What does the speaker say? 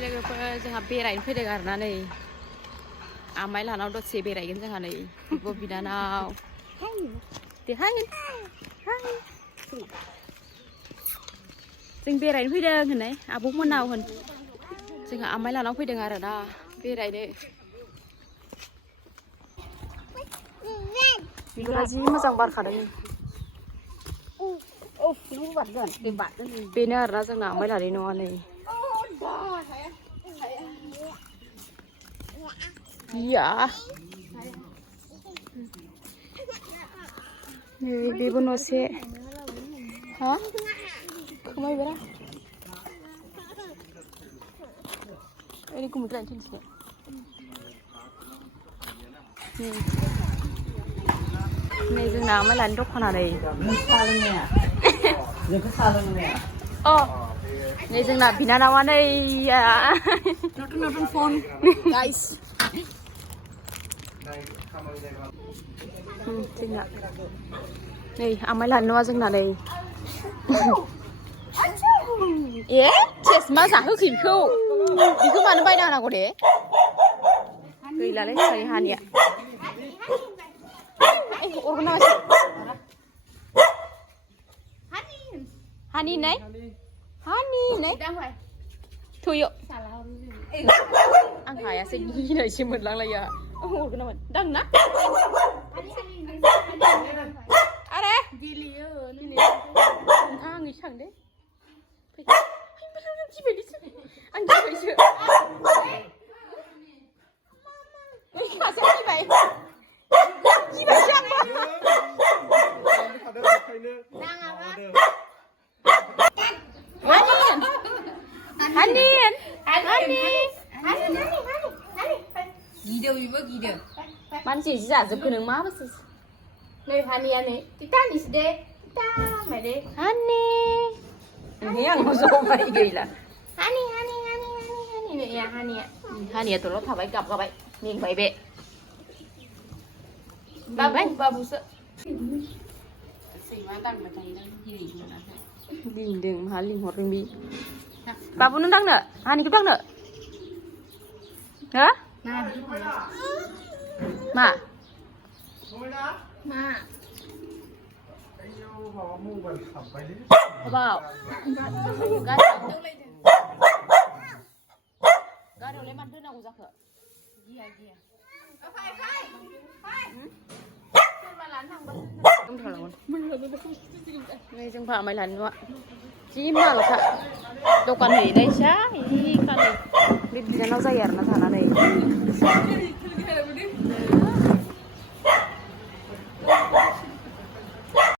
लोगोफोर जोंहा बेरायनो फैदों आरोना नै आमाइ लानाव दसे बेरायगोन जोंहा नै बिब' बिनानाव जों बेरायनो फैदों होननाय आब'मोननाव होन जोंहा आमाइ लानाव फैदों आरोना बेरायनो बिबारा जि मोजां बारखादों बेनो आरोना जोंना आमाइ लानाय न'आ नै या बेबो न'से हा खमायबारा ओरै गुमुद्राय थैनोसै नै जोंना आमाइ लानाय दखाना नै अ नै जोंना बिनानावा नै नতুन फन गाइस जोंना नै आमाइ लानाय नङा जोंना नै ए मा जाहोखो बेखौ मानो बायना होनांगौ दे गैलालै होनखायो हानिया अरगोन नामा हानि नै थुयो आं हायासै गिनायसो मोनलांलायो अरगोन नामा दांना आरे आं इसां दे आं गिबायसो मानसि जि जाजोबखो नों मा बोसोर नै हानिया नै तितानिस दे तिता मादे हानि नै आंनाव जबाय गैला हानि नै या हानियाथ'ल' थाबाय गाबगाबाय मेंबाय बे बाबुसो सैमा दांबाय थायोना लिंदों मा लिंहरदों बे बाबु नों दांनो हानिखौ दांनो हो मा बाव गारियावलाय मानो दोननांगौ जाखो गिया नै जोंहा आमाइ लानाय नङा जि मालखा दखान हैनायसा खालि बे बिनानाव जायो आरोना थानानै